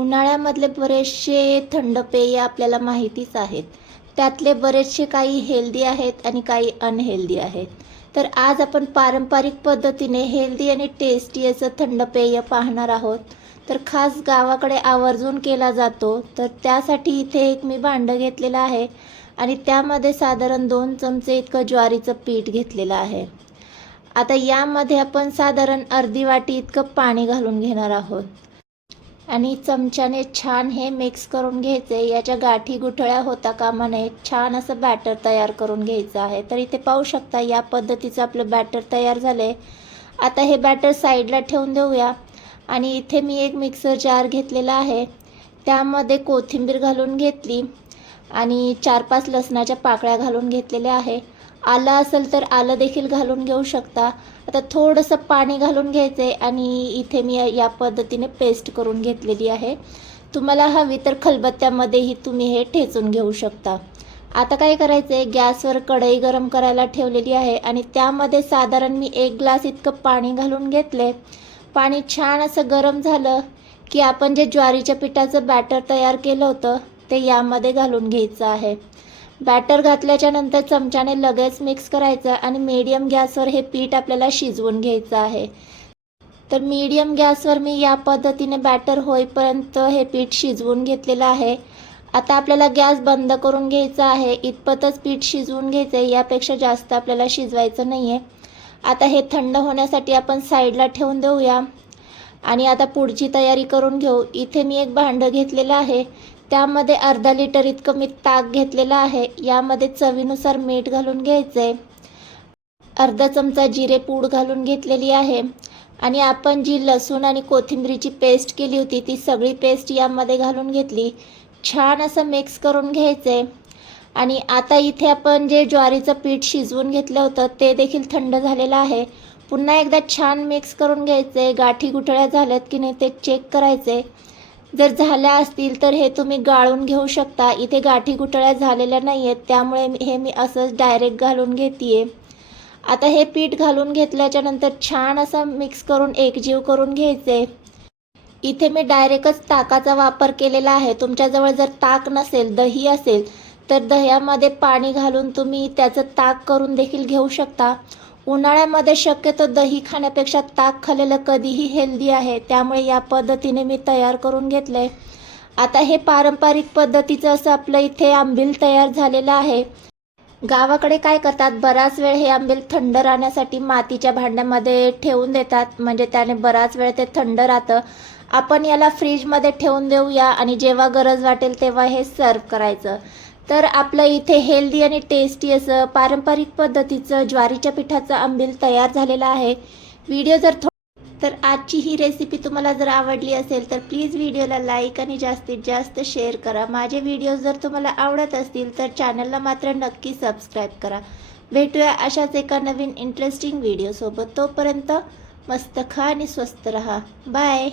उन्हाळ्यामधले बरेचसे थंड पेय आपल्याला माहितीच आहेत. त्यातले बरेचसे काही हेल्दी आहेत आणि काही अनहेल्दी आहेत. तर आज आपण पारंपरिक पद्धतीने हेल्दी आणि टेस्टी असं थंड पेय पाहणार आहोत. तर खास गावाकडे आवर्जून केला जातो. तर त्यासाठी इथे एक मी भांडं घेतलेलं आहे आणि त्यामध्ये साधारण दोन चमचे इतकं ज्वारीचं पीठ घेतलेलं आहे. आता यामध्ये आपण साधारण अर्धी वाटी इतकं पाणी घालून घेणार आहोत. आणि चमच्याने छान हे मिक्स करून घ्यायचे. याच्या गाठी गुठळ्या होता कामा नये. छान असं बॅटर तयार करून घ्यायचं आहे. तर इथे पाहू शकता या पद्धतीचं आपलं बॅटर तयार झालं आहे आता हे बॅटर साईडला ठेवून देऊया. आणि इथे मी एक मिक्सर जार घेतलेला आहे. त्यामध्ये कोथिंबीर घालून घेतली. आणि चार पाच लसणाच्या पाकळ्या घालून घेतलेल्या आहे. आलं असेल तर आलं देखील घालून घेऊ शकता. आता थोडंसं पाणी घालून घ्यायचं आहे आणि इथे मी या पद्धतीने पेस्ट करून घेतलेली आहे. तुम्हाला हवी तर खलबत्त्यामध्येही तुम्ही हे ठेचून घेऊ शकता. आता काय करायचं आहे गॅसवर कढई गरम करायला ठेवलेली आहे आणि त्यामध्ये साधारण मी एक ग्लास इतकं पाणी घालून घेतले. पाणी छान असं गरम झालं की आपण जे ज्वारीच्या पिठाचं बॅटर तयार केलं होतं ते यामध्ये घालून घ्यायचं आहे. बॅटर घातल्याच्या नंतर चमच्याने लगेच मिक्स करायचं आणि मीडियम गॅसवर हे पीठ आपल्याला शिजवून घ्यायचं आहे. तर मीडियम गॅसवर मी या पद्धतीने बॅटर होईपर्यंत हे पीठ शिजवून घेतलेलं आहे. आता आपल्याला गॅस बंद करून घ्यायचा आहे. इतपतच पीठ शिजवून घ्यायचं आहे यापेक्षा जास्त आपल्याला शिजवायचं नाही आहे आता हे थंड होण्यासाठी आपण साईडला ठेवून देऊया. आणि आता पुढची तयारी करून घेऊ. इथे मी एक भांडं घेतलेलं आहे. त्यामध्ये अर्धा लिटर इतकं मी ताक घेतलेलं आहे. यामध्ये चवीनुसार मीठ घालून घ्यायचं आहे अर्धा चमचा जिरे पूड घालून घेतलेली आहे. आणि आपण जी लसूण आणि कोथिंबीरीची पेस्ट केली होती ती सगळी पेस्ट यामध्ये घालून घेतली. छान असं मिक्स करून घ्यायचं आहे आणि आता इथे आपण जे ज्वारीचं पीठ शिजवून घेतलं होतं ते देखील थंड झालेलं आहे. पुन्हा एकदा छान मिक्स करून घ्यायचे आहे गाठी गुठळ्या झाल्यात की नाही ते चेक करायचे जर झाल्या असतील तर हे तुम्ही गाळून घेऊ शकता. इथे गाठी गुठळ्या झालेल्या नाही आहेत त्यामुळे हे मी असंच डायरेक्ट घालून घेते आता हे पीठ घालून घेतल्याच्या नंतर छान असं मिक्स करून एकजीव करून घ्यायचे. इथे मी डायरेक्टच ताकाचा वापर केलेला आहे. तुमच्याजवळ जर ताक नसेल दही असेल तर दह्यामध्ये पाणी घालून तुम्ही त्याचं ताक करून देखील घेऊ शकता. उन्हाळ्यामध्ये शक्यतो दही खाण्यापेक्षा ताक खाल्लेलं कधीही हेल्दी आहे त्यामुळे या पद्धतीने मी तयार करून घेतले आता हे पारंपरिक पद्धतीचं असं आपलं इथे आंबील तयार झालेलं आहे. गावाकडे काय करतात बराच वेळ हे आंबील थंड राहण्यासाठी मातीच्या भांड्यामध्ये ठेवून देतात. म्हणजे त्याने बराच वेळ ते थंड राहतं. आपण याला फ्रीजमध्ये ठेवून देऊया आणि जेव्हा गरज वाटेल तेव्हा हे सर्व करायचं. तर आपलं इथे हेल्दी आणि टेस्टी असं पारंपरिक पद्धतीचं ज्वारीच्या पिठाचं आंबील तयार झालेलं आहे. व्हिडिओ जर थो तर आजची ही रेसिपी तुम्हाला जर आवडली असेल तर प्लीज व्हिडिओला लाईक आणि जास्तीत जास्त शेअर करा. माझे व्हिडिओ जर तुम्हाला आवडत असतील तर चॅनलला मात्र नक्की सबस्क्राईब करा. भेटूया अशाच एका नवीन इंटरेस्टिंग व्हिडिओसोबत तोपर्यंत मस्त खा आणि स्वस्त रहा. बाय